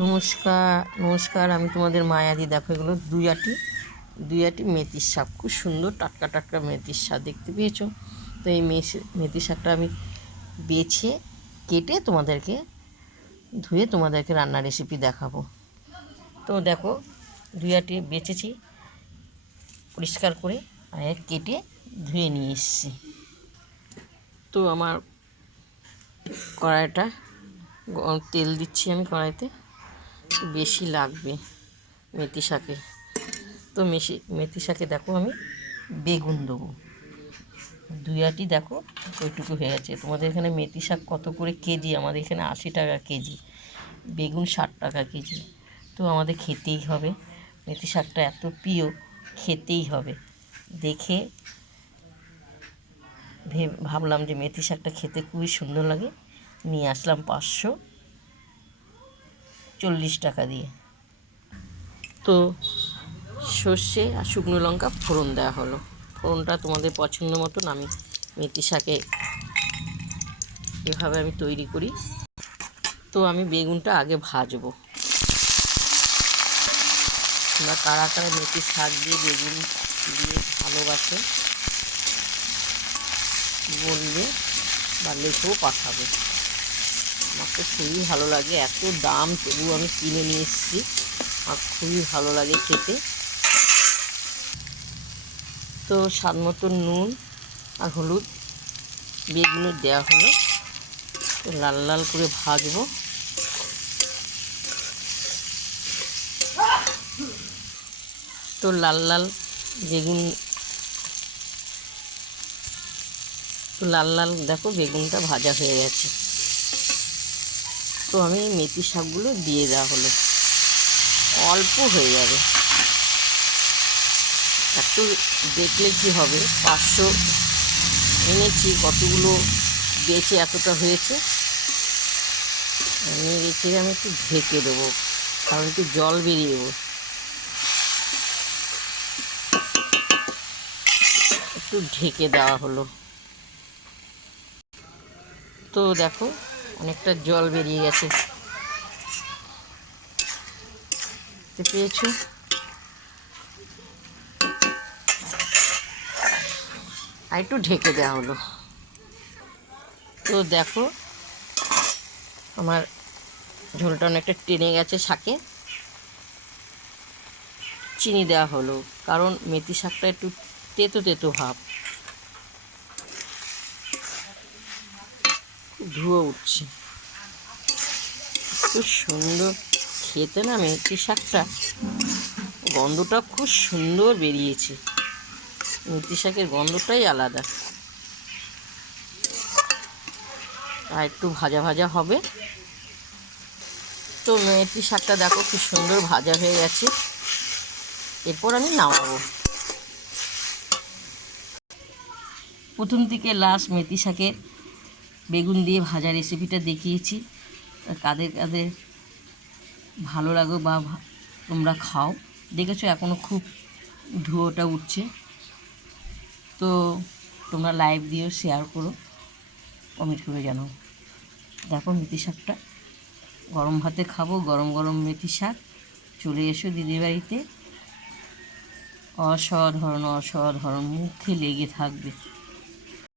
নমস্কার নমস্কার, আমি তোমাদের মায়াদি। দেখো, এগুলো দুই আটি মেথির শাক, খুব সুন্দর টাটকা টাটকা মেথির শাক, দেখতে পেয়েছো? তো এই মেথির শাকটা আমি বেছে কেটে ধুয়ে তোমাদেরকে রান্নার রেসিপি দেখাবো। তো দেখো, দুই আটি বেছেছি পরিষ্কার করে, আর কেটে ধুয়ে নিয়ে এসেছি। তো আমার কড়াইটা তেল দিচ্ছি আমি কড়াইতে, বেশি লাগবে মেথি শাকে। তো মেথি শাকে দেখো আমি বেগুন দেবো দুই আটি। দেখো ওইটুকু হয়ে গেছে। তোমাদের এখানে মেথি শাক কত করে কেজি? আমাদের এখানে 80 টাকা কেজি, বেগুন 60 টাকা কেজি। তো আমাদের খেতেই হবে, মেথি শাকটা এত প্রিয়, খেতেই হবে। দেখে ভাবলাম যে মেথি শাকটা খেতে খুবই সুন্দর লাগে, নিয়ে আসলাম 540 টাকা দিয়ে। তো সর্ষে আর শুকনো লঙ্কা ফোড়ন দেওয়া হলো। ফোড়নটা তোমাদের পছন্দ মতন। আমি মেথি শাকে এভাবে আমি তৈরি করি। তো আমি বেগুনটা আগে ভাজবো। তোমরা কারা কারা মেথি শাক দিয়ে বেগুন দিয়ে ভালোবাসে বলবে বা লেখেও পাঠাবে। আমার তো খুবই ভালো লাগে, এত দাম তবু আমি কিনে নিয়ে এসেছি। আমার খুবই ভালো লাগে খেতে। তো স্বাদ মতন নুন আর হলুদ বেগুনে দেওয়া হলো। লাল লাল করে ভাজবো। তো লাল লাল বেগুন, তো লাল লাল দেখো বেগুনটা ভাজা হয়ে গেছে। তো আমি মেথি শাকগুলো দিয়ে দেওয়া হলো, অল্প হয়ে যাবে। একটু দেখলে কি হবে, 500 এনেছি, কতগুলো বেচে এতটা হয়েছে। আমি রেখে আমি একটু ঢেকে দেবো, কারণ একটু জল বেরিয়ে দেবো। একটু ঢেকে দেওয়া হলো। তো দেখো অনেকটা জল বেরিয়ে গেছে, দেখতে পেয়েছো? আর একটু ঢেকে দেওয়া হলো। তো দেখো আমার ঝোলটা অনেকটা টেনে গেছে শাকে। চিনি দেওয়া হলো, কারণ মেথি শাকটা একটু তেতো তেতো ভাব। ধুয়ে উঠছে, খুব সুন্দর খেতে না মেথি শাকটা, গন্ধটা খুব সুন্দর বেরিয়েছে। মেথি শাকের গন্ধটাই আলাদা। আর একটু ভাজা ভাজা হবে। তো মেথি শাকটা দেখো খুব সুন্দর ভাজা হয়ে গেছে। এরপর আমি নামাবো। প্রথম থেকে লাস্ট মেথি শাকের বেগুন দিয়ে ভাজা রেসিপিটা দেখিয়েছি। কাদের কাদের ভালো লাগো বা তোমরা খাও, দেখেছো এখনও খুব ধুয়োটা উঠছে। তো তোমরা লাইক দিও, শেয়ার করো, কমেন্ট করে জানাও। দেখো মেথি শাকটা গরম ভাতে খাবো, গরম গরম মেথি শাক। চলে এসো দিদির বাড়িতে, অসাধারণ অসাধারণ, মুখে লেগে থাকবে।